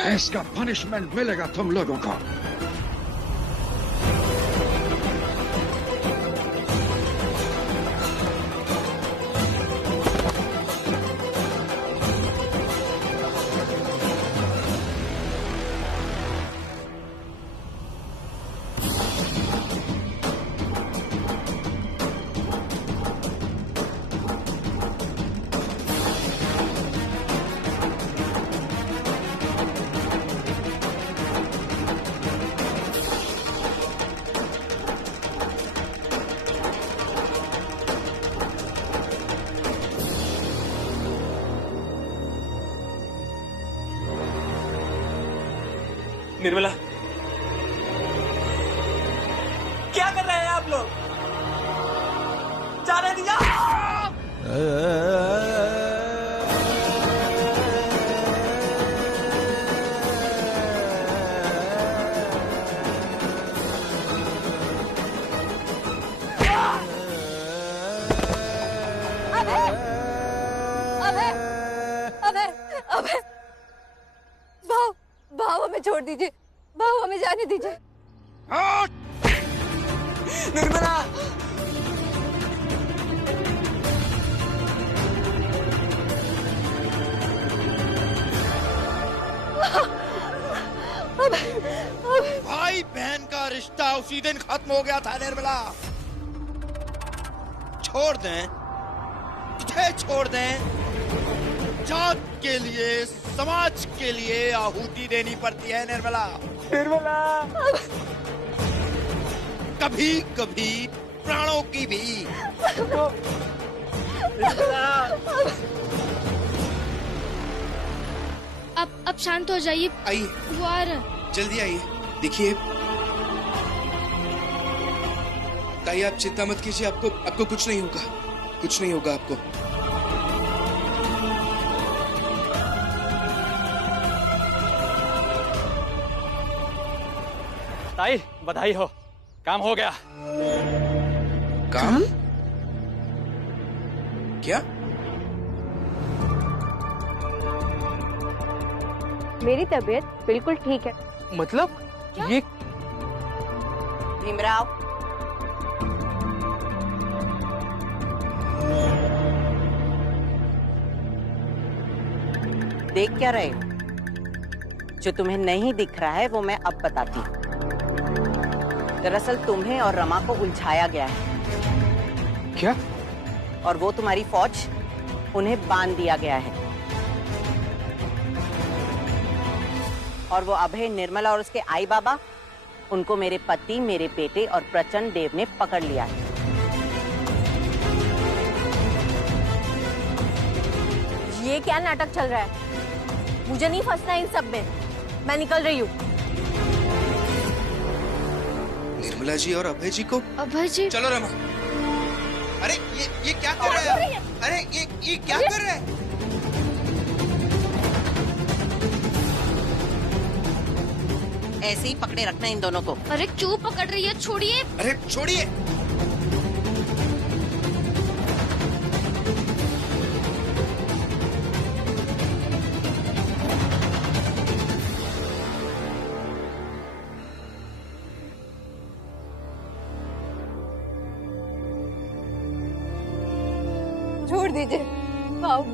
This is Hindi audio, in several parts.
तुम्हें? इसका पनिशमेंट मिलेगा तुम लोगों को। निर्मला, क्या कर रहे हैं आप लोग? जाने दीजिए। अबे, अबे, अबे, अबे, भाव, भाव हमें छोड़ दीजिए, भाव हमें जाने दीजिए। निर्मला, भाई बहन का रिश्ता उसी दिन खत्म हो गया था निर्मला। छोड़ दें, तुझे छोड़ दें, जात के लिए, समाज के लिए आहुति देनी पड़ती है निर्मला। निर्मला, कभी कभी प्राणों की भी। अब शांत हो जाइए। आइए, वो आ रहा है। जल्दी आइए। देखिए ताई, आप चिंता मत कीजिए, आपको कुछ नहीं होगा, कुछ नहीं होगा आपको। ताई बधाई हो, काम हो गया। काम? क्या? मेरी तबीयत बिल्कुल ठीक है। मतलब ये भीमराव, देख क्या रहे हो? जो तुम्हें नहीं दिख रहा है वो मैं अब बताती हूँ। दरअसल तुम्हें और रमा को उलझाया गया है। क्या? और वो तुम्हारी फौज, उन्हें बांध दिया गया है। और वो अभय, निर्मला और उसके आई बाबा, उनको मेरे पति, मेरे बेटे और प्रचंड देव ने पकड़ लिया है। ये क्या नाटक चल रहा है? मुझे नहीं फंसना इन सब में, मैं निकल रही हूँ। निर्मला जी और अभय जी को? अभय जी, चलो रमा। अरे ये क्या कर रहे हैं? अरे ये क्या कर रहे हैं? ऐसे ही पकड़े रखना इन दोनों को। अरे क्यों पकड़ रही है? छोड़िए। अरे छोड़िए। छोड़ दीजिए भाव,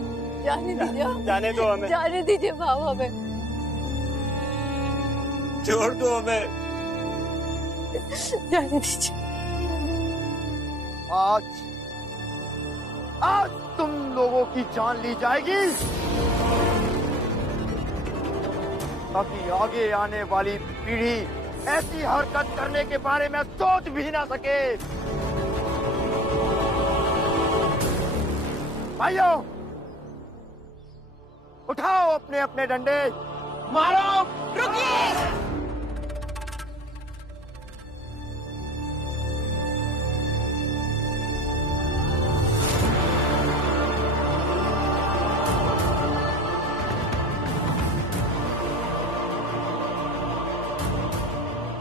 जाने दीजिए, जाने दो हमें, जाने दीजिए भाव हमें। छोड़ दो हमें। जाने दीजिए। आज तुम लोगों की जान ली जाएगी, ताकि आगे आने वाली पीढ़ी ऐसी हरकत करने के बारे में सोच भी ना सके। भाइयों, उठाओ अपने अपने डंडे, मारो। रुकिए!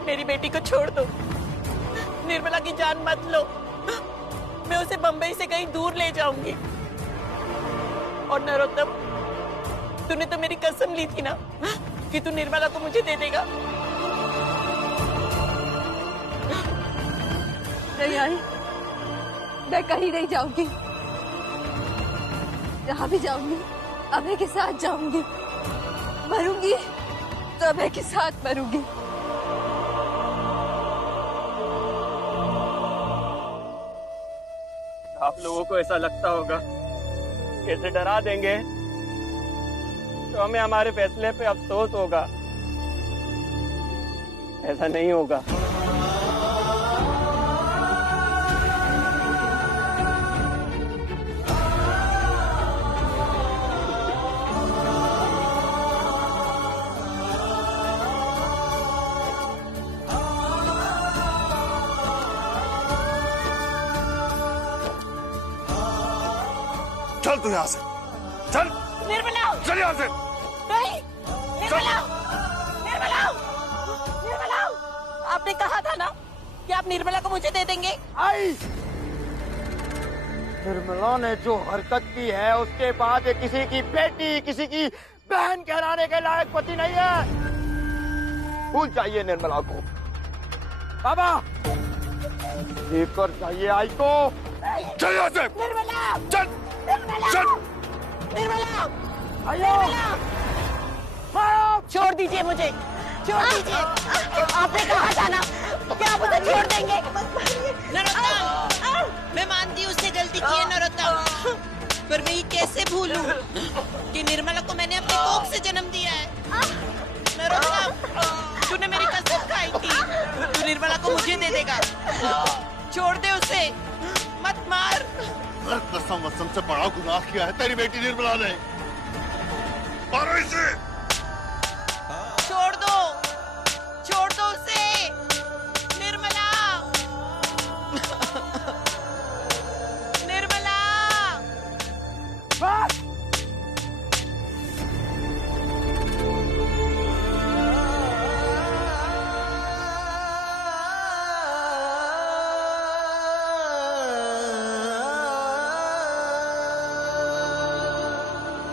मेरी बेटी को छोड़ दो, निर्मला की जान मत लो। मैं उसे बंबई से कहीं दूर ले जाऊंगी। और नरोत्तम, तूने तो मेरी कसम ली थी ना कि तू निर्मला को मुझे दे देगा? नहीं आई, मैं कहीं नहीं जाऊंगी। जहाँ भी जाऊंगी अभय के साथ जाऊंगी। मरूंगी तो अभय के साथ मरूंगी। आप लोगों को ऐसा लगता होगा कैसे डरा देंगे तो हमें हमारे फैसले पे अफसोस होगा। ऐसा नहीं होगा। चल तू यहाँ से, चल निर्मला! चल यहाँ से। नहीं! निर्मला! निर्मला! निर्मला! आपने कहा था ना कि आप निर्मला को मुझे दे देंगे। आई निर्मला ने जो हरकत की है उसके बाद ये किसी की बेटी, किसी की बहन कहलाने के लायक पति नहीं है। भूल जाइए निर्मला को। बाबा लेकर जाइए आई को। चल यहाँ से। निर्मला! चल निर्मला! चल। निर्मला! आयो। छोड़ दीजिए मुझे, छोड़ दीजिए। आपने कहा था ना कि आप मुझे छोड़ देंगे। नरोत्तम, मैं मानती हूँ उसने गलती की है नरोत्तम, पर मैं ये कैसे भूलूं कि निर्मला को मैंने अपने कोख से जन्म दिया है। नरोत्तम, तूने मेरी कसम खाई थी, तू निर्मला को मुझे दे देगा। छोड़ दे उसे, मत मार। हर कसम वसम से बड़ा गुनाह किया है तेरी बेटी निर्मला ने। मारो इसे। छोड़ दो उसे। निर्मला! निर्मला! बस।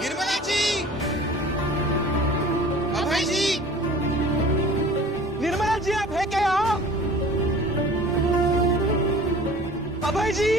निर्मला जी, अभय जी, निर्मला जी, आप है क्या? अभय जी!